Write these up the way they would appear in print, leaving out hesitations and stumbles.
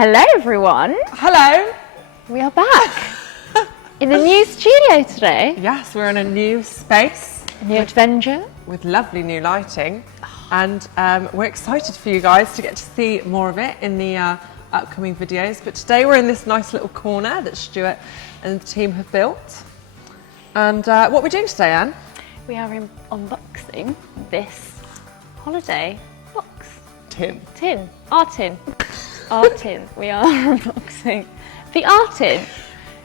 Hello everyone! Hello! We are back in a new studio today. Yes, we're in a new space. A new adventure. With lovely new lighting. And we're excited for you guys to get to see more of it in the upcoming videos. But today we're in this nice little corner that Stuart and the team have built. And what are we doing today, Anne? We are unboxing this holiday box. Tin. Our tin. Our tin. We are unboxing the art tin.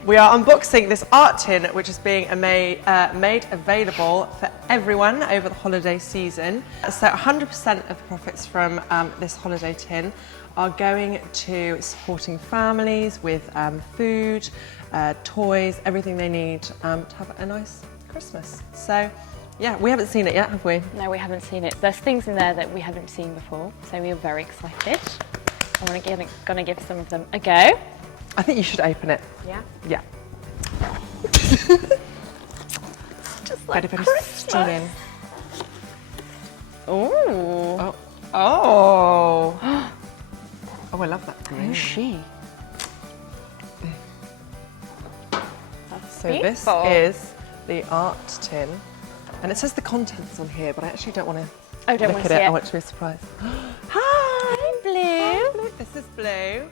We are unboxing this art tin, which is being made available for everyone over the holiday season. So 100% of the profits from this holiday tin are going to supporting families with food, toys, everything they need to have a nice Christmas. So yeah, we haven't seen it yet, have we? No, we haven't seen it. There's things in there that we haven't seen before, so we are very excited. I'm gonna give some of them a go. I think you should open it. Yeah? Yeah. Just like Very Christmas. stunning. Ooh. Oh. Oh. Oh, I love that green. Who's she? That's So this beautiful. is the art tin. And it says the contents on here, but I actually don't want to look at it. I want it to be a surprise. Hi! Blue. This is Blue.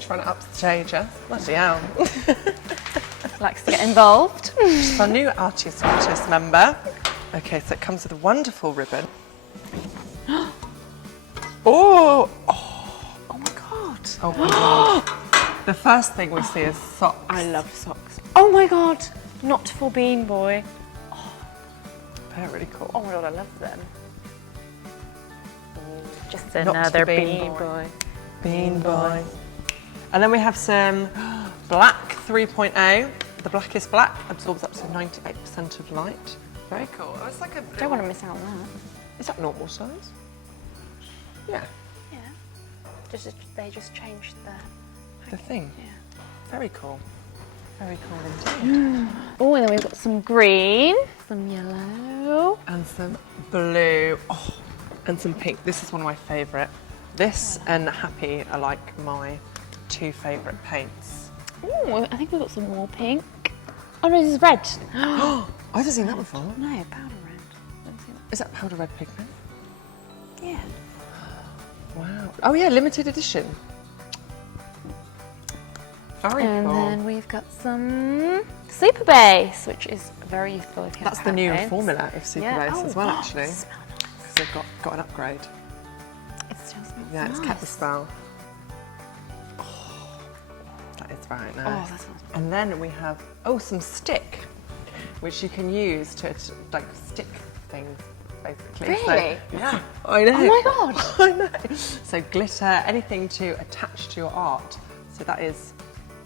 Trying to upstage us. Bloody hell. Likes to get involved. She's our new artist member. Okay, so it comes with a wonderful ribbon. Oh! Oh! Oh my god. Oh my god. The first thing we see is socks. I love socks. Oh my god. Not for Bean Boy. They're really cool. Oh my god, I love them. Just Not another for Bean Bean Boy. Boy. Bean Boy. And then we have some black 3.0. The blackest black absorbs up to 98% of light. Very cool. Oh, it's like a. Don't want to miss out on that. Is that normal size? Yeah. Yeah. They just changed The thing. Yeah. Very cool. Very cool indeed. Oh, and then we've got some green, some yellow. And some blue. Oh, and some pink. This is one of my favourite. This and Happy are like my two favourite paints. Oh, I think we've got some more pink. Oh no, this is red. Oh, I haven't seen that before. No, powder red. Haven't seen Is that powder red pigment? that. Yeah. Wow. Oh yeah, limited edition. Very And cool. then we've got some Super Base, which is very useful if you have That's the new paints. formula of Super Base Oh, as well, wow, actually. it smells nice. Because they've got an upgrade. It still smells Yeah, nice. it's kept the spell. Oh, that is very nice. Oh, that smells And then we have, some stick, which you can use to like stick things, basically. Really? So, yeah, I know. Oh my god. I know. So glitter, anything to attach to your art. So that is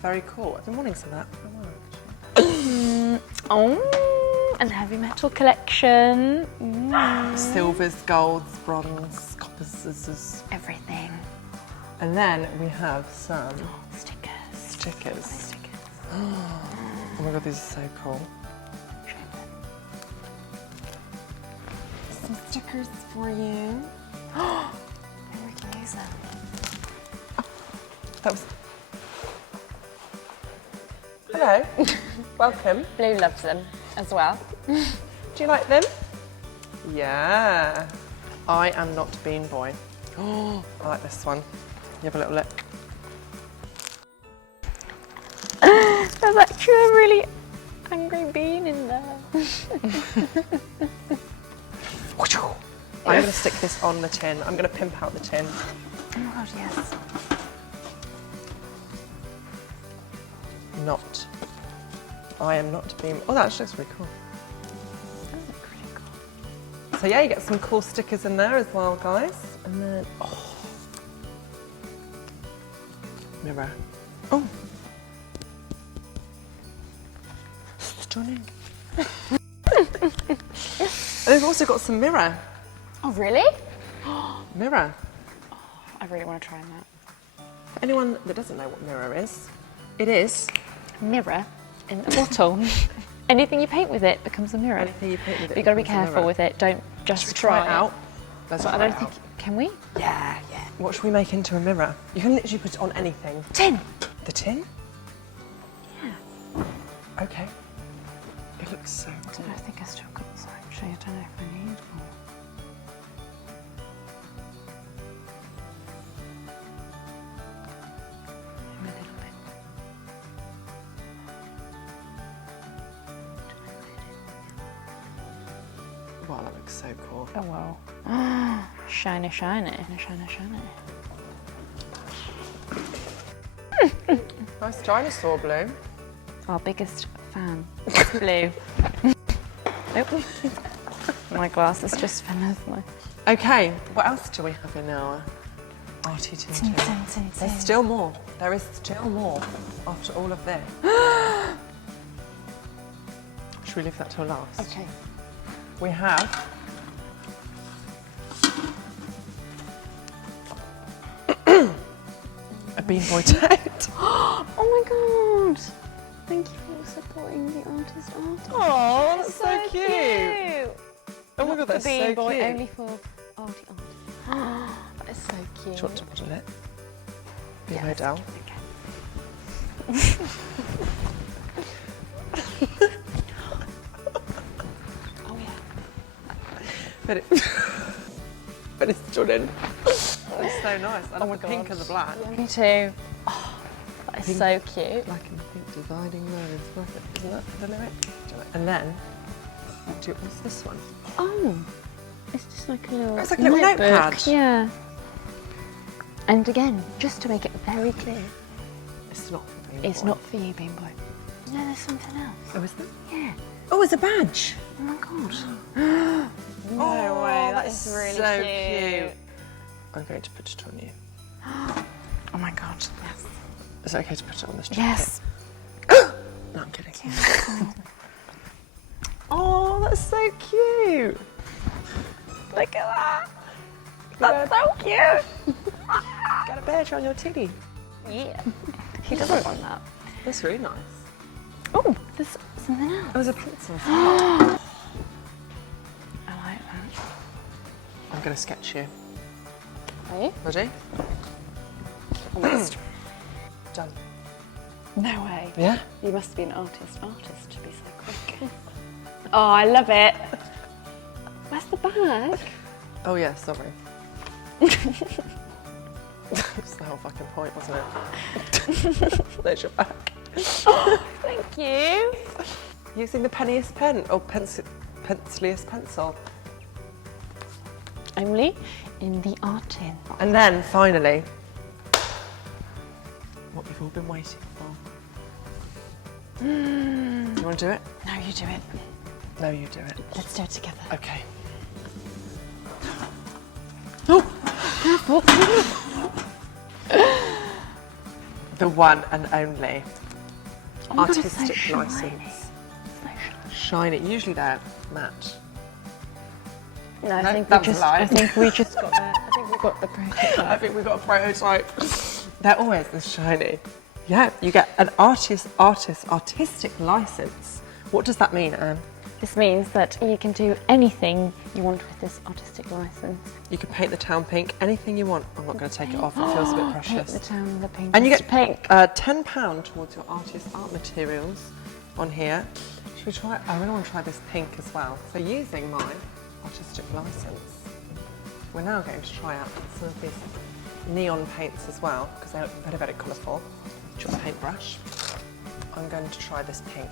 very cool. I've been wanting some of that for a while, actually. Oh, and heavy metal collection. Silvers, golds, bronze, coppers. Everything. And then we have some Stickers. stickers. Stickers. Oh my god, these are so cool. Some stickers for you. Maybe we can use them. That was. Hello. Welcome. Blue loves them as well. Do you like them? Yeah. I am not Bean Boy. Oh, I like this one. You have a little look. There's actually a really angry bean in there. I'm going to stick this on the tin. I'm going to pimp out the tin. Oh my god, yes. I am not Bean. Oh, that actually looks really cool. That looks pretty cool. So yeah, you get some cool stickers in there as well, guys. And then, mirror. Oh, stunning. And they've also got some mirror. Oh really? Mirror. I really want to try that. For anyone that doesn't know what mirror is, it is Mirror in a bottle. Anything you paint with it becomes a mirror. anything you paint with it. But you've got to be becomes a careful mirror. with it. Don't just Should we try it it. out? Let's But try I it don't think. out. Can we? Yeah. What should we make into a mirror? You can literally put it on anything. Tin. The tin? Yeah. Okay. It looks so cool. I think I still got this actually. I don't know if I need more. A little bit. Wow, that looks so cool. Oh wow. Shiny, shiny. Shiny, shiny. Nice dinosaur blue. Our biggest fan. Blue. Oh. My glass is just fell off my... Okay, what else do we have in our arty tin? There's still more. There is still more after all of this. Should we leave that till last? Okay. We have a Bean Boy tent. Oh my god! Thank you for supporting the artist art. Oh, that's so cute. Oh my god, that's so Bean Boy, cute. only for arty art. That is so cute. Do you want to model it? Bean Yes, Boy down. okay. Oh yeah. But it's stunning. That's so nice. I love the pink and the black. Yeah, me too. Oh, that is Pink. so cute. Black and pink dividing lines. Isn't that the lyric? And then, what's this one? Oh, it's just like a little. It's like a little notepad. Yeah. And again, just to make it very clear, It's not for Bean Boy. it's not for you, Bean Boy. No, there's something else. Oh, is there? Yeah. Oh, it's a badge. Oh my god. No way, that is is really so cute. I'm going to put it on you. Oh my god. Yes. Is it okay to put it on this jacket? Yes. No, I'm kidding. Oh, that's so cute. Look at that. That's so cute. Got a badge on your titty. Yeah. He doesn't want that. That's really nice. Oh, there's something else. Oh, there's a pencil. I like that. I'm going to sketch you. Are you? Ready? Almost. Done. No way. Yeah? You must be an artist to be so quick. Oh, I love it. Where's the bag? Oh, yeah, sorry. That's the whole fucking point, wasn't it? There's your back. Thank you. Using the penniest pen, or penciliest pencil. Only in the art tin. And then, finally, what we've all been waiting for. Do you want to do it? No, you do it. No, you do it. Let's do it together. Okay. The one and only Oh my God, it's artistic so shiny. license. So shiny. Shiny. Usually they're matte. No, I No, think that we was just. a lie. I think we just got the. I think we got the prototype. I think we've got a prototype. They're always this shiny. Yeah, you get an artistic license. What does that mean, Anne? This means that you can do anything you want with this artistic license. You can paint the town pink, anything you want. I'm not going to take it off, it feels a bit Paint precious. the town the pink. And you get pink. £10 towards your artist art materials on here. Should we try? I really want to try this pink as well. So using my artistic license, we're now going to try out some of these neon paints as well because they're very, very colourful. Just paintbrush. I'm going to try this pink.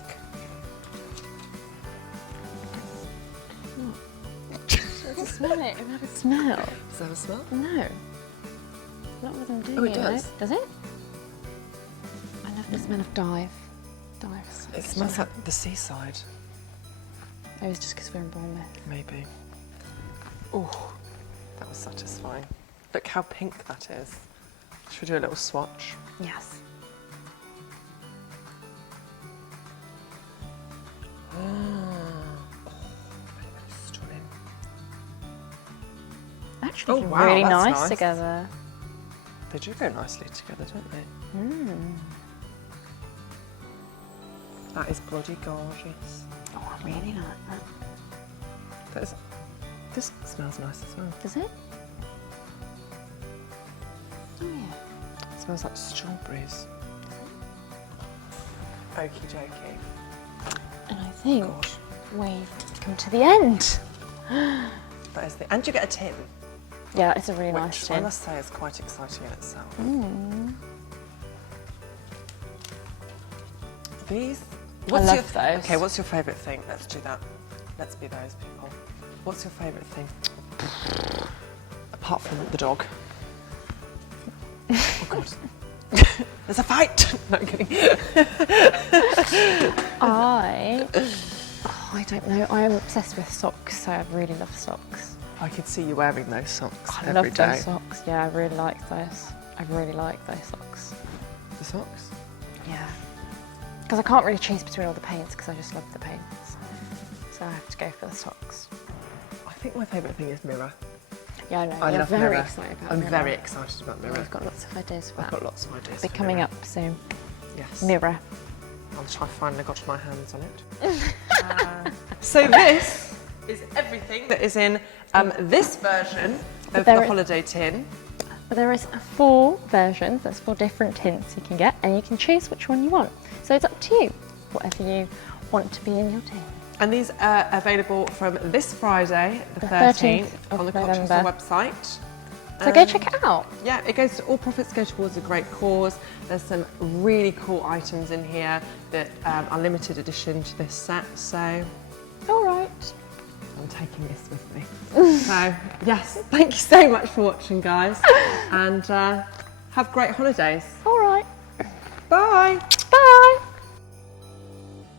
Smell it. It had a smell. Does that have a smell? No. Not what I'm doing. Oh, it you know. does. Does it? I love the smell of dive. It smells like the seaside. It was just because we're in Bournemouth. Maybe. Oh, that was satisfying. Look how pink that is. Should we do a little swatch? Yes. Stunning. Actually, Oh, they're wow, really that's nice nice. together. They do go nicely together, don't they? That is bloody gorgeous. Oh, I really like that. That is, this smells nice as well. Does it? Oh yeah. It smells like strawberries. Okie dokie. And I think Gosh. we've come to the end. That is the, and you get a tin. Yeah, it's a really Which nice I tin. must say is quite exciting in itself. These. love those. Okay, what's your favourite thing? Let's do that. Let's be those people. What's your favourite thing? Apart from the dog. Oh God. There's a fight! No, I'm kidding. I don't know. I am obsessed with socks, so I really love socks. I could see you wearing those socks I every love day. those socks. Yeah, I really like those. I really like those socks. The socks? Yeah. Because I can't really choose between all the paints because I just love the paints. So I have to go for the socks. I think my favourite thing is mirror. Yeah, I know. I You're love very mirror. excited about I'm mirror. very excited about mirror. We've got lots of ideas for I've that. got lots of ideas. Be for coming mirror. up soon. Yes. Mirror. I finally got my hands on it. So this is everything that is in this version of the holiday tin. But there is 4 versions, there's 4 different tints you can get, and you can choose which one you want. So it's up to you, whatever you want to be in your tin. And these are available from this Friday, the 13th 13th, on the November. Colchester website. So go check it out. Yeah, all profits go towards a great cause. There's some really cool items in here that are limited edition to this set, so All right. I'm taking this with me. So, yes, thank you so much for watching, guys, and have great holidays. All right. Bye.